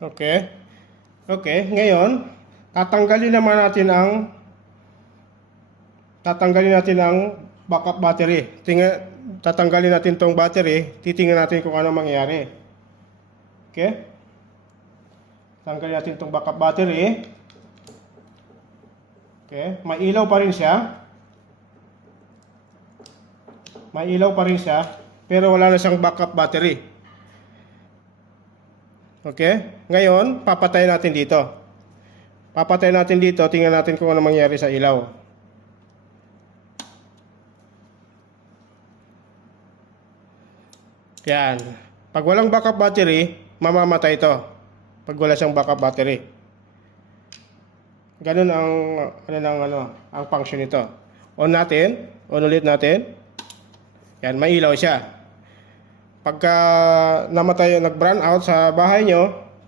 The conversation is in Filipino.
Okay. Okay, ngayon, tatanggalin natin ang backup battery. Tatanggalin natin tong battery, titingnan natin kung ano mangyayari. Okay? Tanggalin natin tong backup battery. Okay, may ilaw pa rin siya. May ilaw pa rin siya, pero wala na siyang backup battery. Okay? Ngayon, papatay natin dito. Papatay natin dito, tingnan natin kung ano mangyayari sa ilaw. Yan. Pag walang backup battery, mamamatay ito. Pag wala siyang backup battery. Ganun ang function nito. On natin, on ulit natin. Yan, may ilaw siya. Pagka namatay, nag-brown out sa bahay nyo,